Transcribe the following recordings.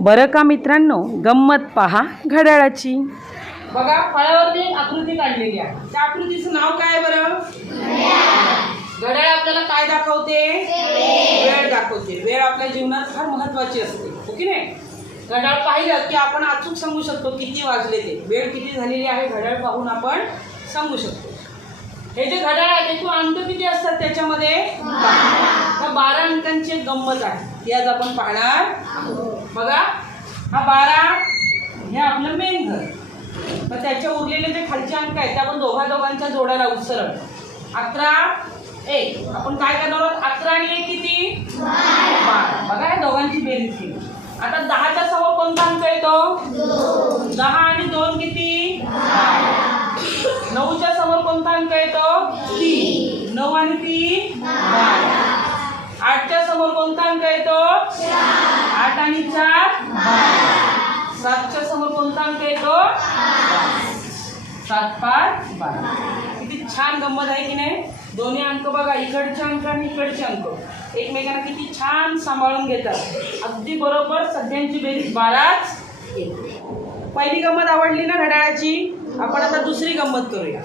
बरं का मित्रांनो? गंमत पहा घड्याळाची. बघा फळावरती एक आकृती काढलेली आहे. त्या आकृतीचं नाव काय आहे बरं? घड्याळ आपल्याला काय दाखवते? वेळ दाखवते. वेळ आपल्या जीवनात फार महत्वाची असते. हो की नाही? घड्याळ पाहिलं की आपण अचूक सांगू शकतो किती वाजले ते. वेळ किती झालेली आहे घड्याळ पाहून आपण सांगू शकतो. हे जे घड्याळ आहे ते अंक किती असतात त्याच्यामध्ये? हा बारा अंकांची एक गंमत आहे. ती आज आपण पाहणार बघा हा बारा हे आपलं मेन घर. मग त्याच्या उरलेले जे खालचे अंक आहेत ते आपण दोघा दोघांच्या जोड्याला लावू अकरा एक. आपण काय करणार आहोत? अकरा आणि एक किती? बारा. बघा या दोघांची बेरीज. केली आता दहाच्या समोर कोणता अंक येतो दहा आणि दोन किती? नऊच्या समोर कोणता अंक येतो तीन. नऊ आणि तीन? बारा. आठच्या समोर कोणता अंक येतो? आठ आणि चार? सातच्या समोर कोणता अंक येतो? सात पाच बारा. किती छान गंमत आहे की नाही? दोन्ही अंक बघा इकडचे अंक आणि इकडचे अंक. एकमेकांना किती छान सांभाळून घेतात. अगदी बरोबर सध्यांची बेरीज बाराच पहिली गंमत आवडली ना घड्याळाची आपण आता दुसरी गंमत करूया.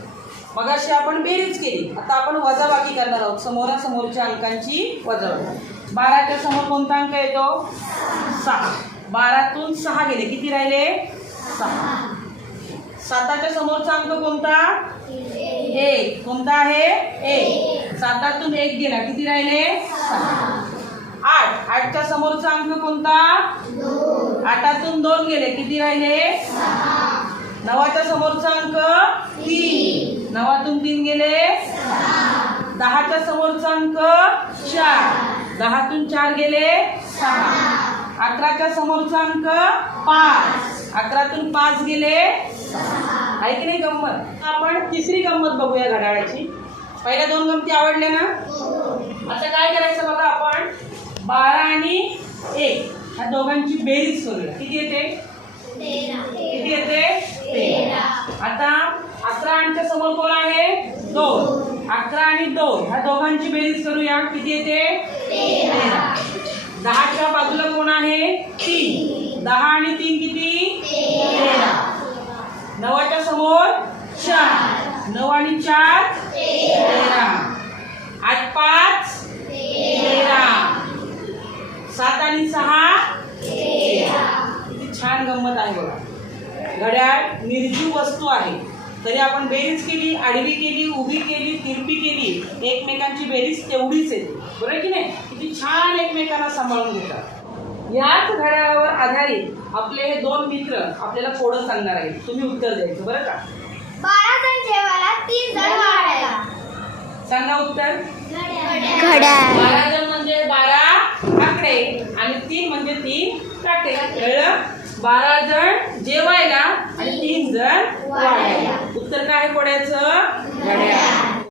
मग अशी आपण बेरीज केली. आता आपण वजाबाकी करणार आहोत. समोरासमोरच्या अंकांची वजाबाकी. बाराच्या समोर कोणता अंक येतो? सहा. बारातून सहा गेले. किती राहिले? सहा. साताच्या समोरचा अंक कोणता? एक. कोणता आहे? एक. सातातून एक गेला. किती राहिले? सहा. आठ. आठच्या समोरचा अंक कोणता? आठातून दोन गेले. किती राहिले? नवाच्या समोरचा अंक? तीन. नवातून तीन गेले. दहाच्या समोरचा अंक चार. दहातून चार गेले सहा. अकराच्या समोरचा अंक पाच. अकरातून पाच गेले आहे की नाही गंमत? आपण तिसरी गंमत बघूया घड्याळाची. पहिल्या दोन गमती आवडल्या ना? आता काय करायचं बघा आपण? बारा आणि एक. ह्या दोघांची बेरीज करूया. किती येते? किती येते? आता अकरा समोर कोण आहे? दोन. अकरा आणि दोन. ह्या दोघांची बेरीज करूया. किती येते? दहाच्या बाजूला कोण आहे? तीन. दहा आणि तीन किती? नवाच्या समोर चार. नऊ आणि चार? तेरा. आठ पाच? तेरा. सात आणि सहा? किती छान गंमत आहे बघा. घड्याळ निर्जीव वस्तू आहे. तरी आपण बेरीज केली आडवी केली उभी केली तिरपी केली एकमेकांची बेरीज तेवढीच येते. बरोबर की नाही? किती छान एकमेकांना सांभाळून घेतात. याच घड्याळावर आधारित आपले हे दोन मित्र आपल्याला कोडं सांगणार आहेत. तुम्ही उत्तर द्यायचं बरं का? बारा जण जेवायला तीन जण वाढायला. सांगा उत्तर. घड्याळ. बारा जण म्हणजे बारा आकडे आणि तीन म्हणजे तीन काटे कळलं? बारा जण जेवायला आणि तीन जण वाढायला. उत्तर काय आहे कोड्याचं घड्याळ.